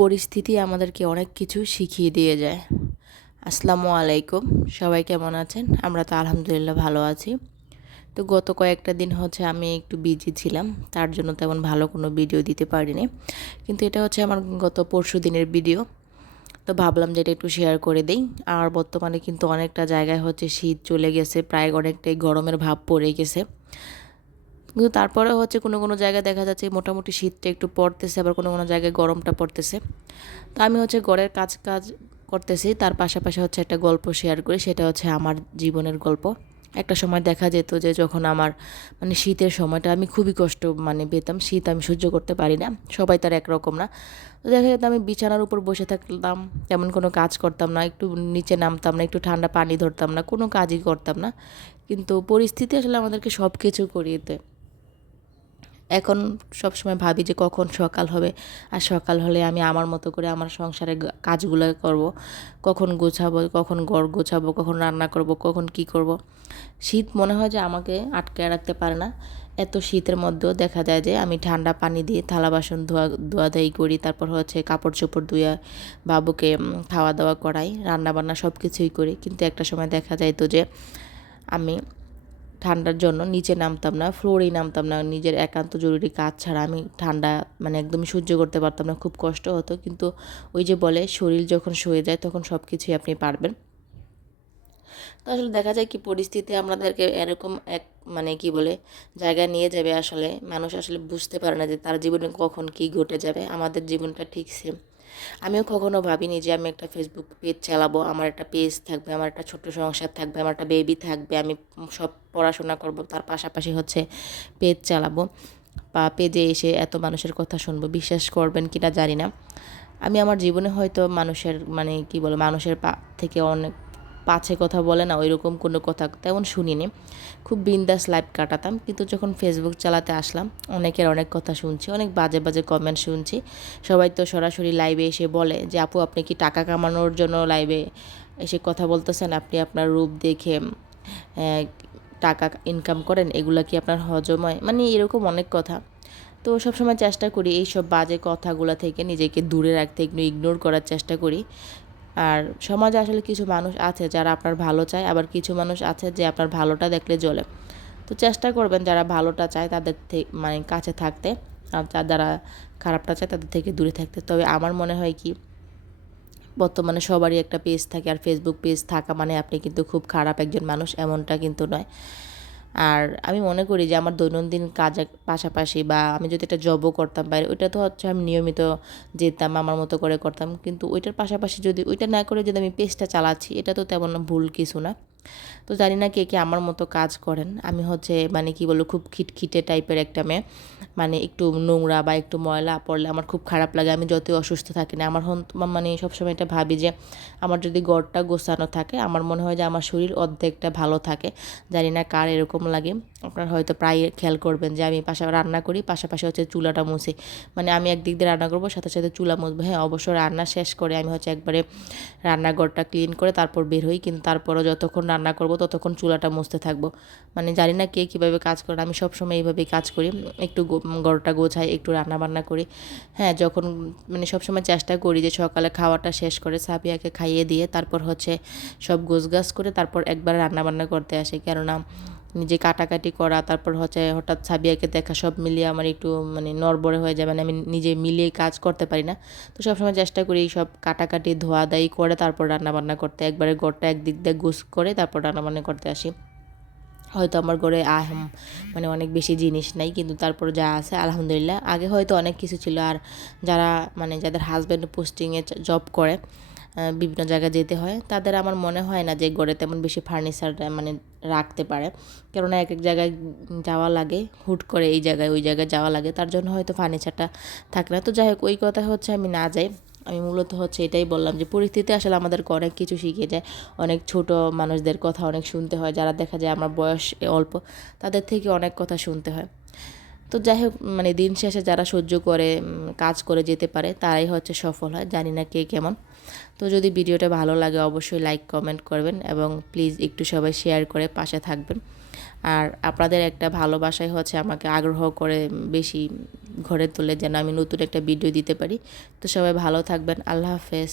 পরিস্থিতি আমাদেরকে অনেক কিছু শিখিয়ে দিয়ে যায়। আসসালামু আলাইকুম, সবাই কেমন আছেন? আমরা তো আলহামদুলিল্লাহ ভালো আছি। তো গত কয়েকটা দিন হচ্ছে আমি একটু বিজি ছিলাম, তার জন্য তেমন ভালো কোনো ভিডিও দিতে পারিনি। কিন্তু এটা হচ্ছে আমার গত পরশু দিনের ভিডিও তো ভাবলাম যে এটা একটু শেয়ার করে দিই। আর বর্তমানে কিন্তু অনেকটা জায়গায় হচ্ছে শীত চলে গেছে, প্রায় অনেকটাই গরমের ভাব পড়ে গেছে। কিন্তু তারপরে হচ্ছে কোনো কোনো জায়গায় দেখা যাচ্ছে মোটামুটি শীতটা একটু পড়তেছে, আবার কোনো কোনো জায়গায় গরমটা পড়তেছে। তো আমি হচ্ছে ঘরের কাজ কাজ করতেছি, তার পাশাপাশি হচ্ছে একটা গল্প শেয়ার করি, সেটা হচ্ছে আমার জীবনের গল্প। একটা সময় দেখা যেত যে যখন আমার মানে শীতের সময়টা আমি খুবই কষ্ট মানে পেতাম, শীত আমি সহ্য করতে পারি না, সবাই তার একরকম না। তো দেখা যেত আমি বিছানার উপর বসে থাকতাম, তেমন কোনো কাজ করতাম না, একটু নিচে নামতাম না, একটু ঠান্ডা পানি ধরতাম না, কোনো কাজই করতাম না। কিন্তু পরিস্থিতি আসলে আমাদেরকে সব কিছু করিয়ে দেয়। এখন সবসময় ভাবি যে কখন সকাল হবে। আর সকাল হলে আমি আমার মতো করে আমার সংসারের কাজগুলো করব। কখন গোছাবো, কখন গড় গোছাবো, কখন রান্না করব, কখন কি করব। শীত মনে হয় যে আমাকে আটকে রাখতে পারে না। এত শীতের মধ্যেও দেখা যায় যে আমি ঠান্ডা পানি দিয়ে থালা বাসন ধোয়া ধোয়াধাই করি। তারপর হচ্ছে কাপড় চোপড় ধুয়া বাবুকে খাওয়া দাওয়া করাই রান্না বান্না সব কিছুই করি। কিন্তু একটা সময় দেখা যায় তো যে আমি ঠান্ডার জন্য নিচে নামতাম না, ফ্লোরেই নামতাম না, নিজের একান্ত জরুরি কাজ ছাড়া আমি ঠান্ডা মানে একদম সহ্য করতে পারতাম না, খুব কষ্ট হতো। কিন্তু ওই যে বলে শরীর যখন সয়ে যায় তখন সব কিছুই আপনি পারবেন। তো আসলে দেখা যায় কি পরিস্থিতি আমাদেরকে এরকম এক মানে কি বলে জায়গায় নিয়ে যাবে আসলে। মানুষ আসলে বুঝতে পারে না যে তার জীবনে কখন কি ঘটে যাবে। আমাদের জীবনটা ঠিক সেম আমিও কখনো ভাবিনি যে আমি একটা ফেসবুক পেজ চালাবো। আমার একটা পেজ থাকবে, আমার একটা ছোট্ট সংসার থাকবে, আমার একটা বেবি থাকবে। আমি সব পড়াশোনা করব, তার পাশাপাশি হচ্ছে পেজ চালাবো। বা পেজে এসে এত মানুষের কথা শুনব, বিশ্বাস করবেন কিনা জানি না। আমি আমার জীবনে হয়তো মানুষের মানে কি বলো মানুষের পা থেকে অনেক পাছে কথা বলে না ওই রকম কোনো কথা তেমন শুনিনি। খুব বিন্দাস লাইফ কাটাতাম, কিন্তু যখন ফেসবুক চালাতে আসলাম, অনেকের অনেক কথা শুনছি, অনেক বাজে বাজে কমেন্ট শুনছি। সবাই তো সরাসরি লাইভে এসে বলে যে, আপু, আপনি কি টাকা কামানোর জন্য লাইভে এসে কথা বলতেছেন? আপনি আপনার রূপ দেখে টাকা ইনকাম করেন, এগুলো কি আপনার হজম হয় মানে এরকম অনেক কথা। তো সবসময় চেষ্টা করি এই সব বাজে কথাগুলো থেকে নিজেকে দূরে রাখতে, একটু ইগনোর করার চেষ্টা করি। আর সমাজে আসলে কিছু মানুষ আছে যারা আপনার ভালো চায়, আবার কিছু মানুষ আছে যে আপনার ভালোটা দেখলে জ্বলে। তো চেষ্টা করবেন যারা ভালোটা চায় তাদের মানে কাছে থাকতে, আর যারা খারাপটা চায় তাদের থেকে দূরে থাকতে। তবে আমার মনে হয় কি, বর্তমানে সবারই একটা পেজ থাকে, আর ফেসবুক পেজ থাকা মানে আপনি কিন্তু খুব খারাপ একজন মানুষ, এমনটা কিন্তু নয়। আর আমি মনে করি যে আমার দৈনন্দিন কাজ পাশাপাশি বা আমি যদি একটা জবও করতাম বাইরে, ওইটা তো হচ্ছে আমি নিয়মিত যেতাম, আমার মতো করে করতাম। কিন্তু ওইটার পাশাপাশি যদি ওইটা না করে যদি আমি পেজটা চালাচ্ছি, এটা তো তেমন ভুল কিছু না। তো জানি না কে কে আমার মতো কাজ করেন। আমি হচ্ছে মানে কি বলব, খুব খিটখিটে টাইপের একটা মেয়ে। মানে একটু নোংরা বা একটু ময়লা পড়লে আমার খুব খারাপ লাগে। আমি যতই অসুস্থ থাকি না, আমার হন মানে সবসময় এটা ভাবি যে আমার যদি গড়টা গোছানো থাকে, আমার মনে হয় যে আমার শরীর অর্ধেকটা ভালো থাকে। জানি না কার এরকম লাগে। আপনার হয়তো প্রায় খেয়াল করবেন যে আমি পাশা রান্না করি, পাশাপাশি হচ্ছে চুলাটা মুছি। মানে আমি একদিক দিয়ে রান্না করব, সাথে সাথে চুলা মুছবো। হ্যাঁ অবশ্য রান্না শেষ করে আমি হচ্ছে একবারে রান্নাঘরটা ক্লিন করে তারপর বের হই। কিন্তু তারপরও যতক্ষণ রান্না করব, ততক্ষণ চুলাটা মুছতে থাকব। মানে জানি না কে কীভাবে কাজ করে, আমি সবসময় এইভাবেই কাজ করি। একটু গড়টা গোছাই, একটু রান্না বান্না করি। হ্যাঁ যখন মানে সবসময় চেষ্টা করি যে সকালে খাওয়াটা শেষ করে সাবিয়াকে খাইয়ে দিয়ে, তারপর হচ্ছে সব গোছগাছ করে তারপর একবার রান্না বান্না করতে আসে। কেননা নিজে কাটাকাটি করা, তারপর হচ্ছে হঠাৎ সাবিয়াকে দেখা, সব মিলিয়ে আমার একটু মানে নড়বড়ে হয়ে যায় মানে আমি নিজে মিলিয়ে কাজ করতে পারি না। তো সবসময় চেষ্টা করি সব কাটাকাটি, ধোয়া দায়ী করে তারপর রান্নাবান্না করতে। একবারে ঘরটা একদিক দিয়ে গোস করে তারপর রান্নাবান্না করতে আসি। হয়তো আমার ঘরে আহ মানে অনেক বেশি জিনিস নাই, কিন্তু তারপর যা আছে, আলহামদুলিল্লাহ। আগে হয়তো অনেক কিছু ছিল, আর যারা মানে যাদের হাজব্যান্ড পোস্টিংয়ে জব করে বিভিন্ন জায়গায় যেতে হয়। তাদের আমার মনে হয় না যে গড়ে তেমন বেশি ফার্নিচার মানে রাখতে পারে। কেননা এক এক জায়গায় যাওয়া লাগে, হুট করে এই জায়গায় ওই জায়গায় যাওয়া লাগে। তার জন্য হয়তো ফার্নিচারটা থাকে না। তো যাই হোক, ওই কথা হচ্ছে আমি না যাই। আমি মূলত হচ্ছে এটাই বললাম যে পরিস্থিতি আসলে আমাদেরকে অনেক কিছু শিখিয়ে যায়। অনেক ছোট মানুষদের কথা অনেক শুনতে হয়। যারা দেখা যায় আমার বয়স অল্প, তাদের থেকে অনেক কথা শুনতে হয়। তো যাই হোক মানে দিন শেষে যারা সহ্য করে কাজ করে যেতে পারে, তারাই হচ্ছে সফল হয়। জানি না কে কেমন। তো যদি ভিডিওটা ভালো লাগে, অবশ্যই লাইক কমেন্ট করবেন এবং প্লিজ একটু সবাই শেয়ার করে পাশে থাকবেন। আর আপনাদের একটা ভালোবাসাই হচ্ছে আমাকে আগ্রহ করে বেশি ঘরে তুলে, যেন আমি নতুন একটা ভিডিও দিতে পারি। তো সবাই ভালো থাকবেন। আল্লাহ হাফেজ।